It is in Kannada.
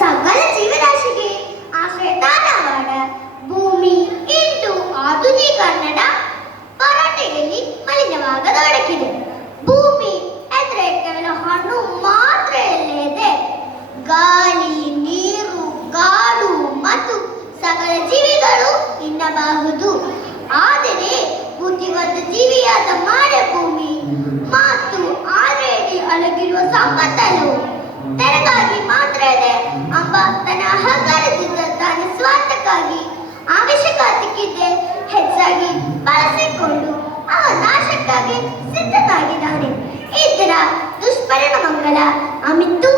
ಸಕಲ ಜೀವರಾಶಿಗೆ ಆಶ್ರಯತಾಣವಾದ ಭೂಮಿ ಇಂದು ಆಧುನೀಕರಣದ ಪರಟೆಯಲ್ಲಿ ಮಲಿನವಾಗತೊಡಗಿದೆ. ಭೂಮಿ ಎಂದರೆ ಕೇವಲ ಹಣ್ಣು ಮಾತ್ರ ಇಲ್ಲದೆ ಗಾಳಿ, ನೀರು, ಕಾಡು ಮತ್ತು ಸಕಲ ಜೀವಿಗಳು ಎನ್ನಬಹುದು. ಆದರೆ ಬುದ್ಧಿವಂತ ಜೀವಿಯಾದ ಮಾನಭೂಮಿ ಮತ್ತು ಆರೆಯಲ್ಲಿ ಅಡಗಿರುವ ಸಂಪತ್ತನ್ನು ತನಗಾಗಿ ಮಾತ್ರ ಇದೆ ಎಂಬ ತನ್ನ ಅಹಂಕಾರದಿಂದ ತಾನು ಸ್ವಾರ್ಥಕ್ಕಾಗಿ ಅವಶ್ಯಕತೆಗಿಂತ ಹೆಚ್ಚಾಗಿ ಬಳಸಿಕೊಂಡು ಅವ ನಾಶಕ್ಕಾಗಿ ಸಿದ್ಧನಾಗಿದ್ದಾನೆ. ಇದರ ದುಷ್ಪರಿಣಾಮಗಳ ಅಮಿತು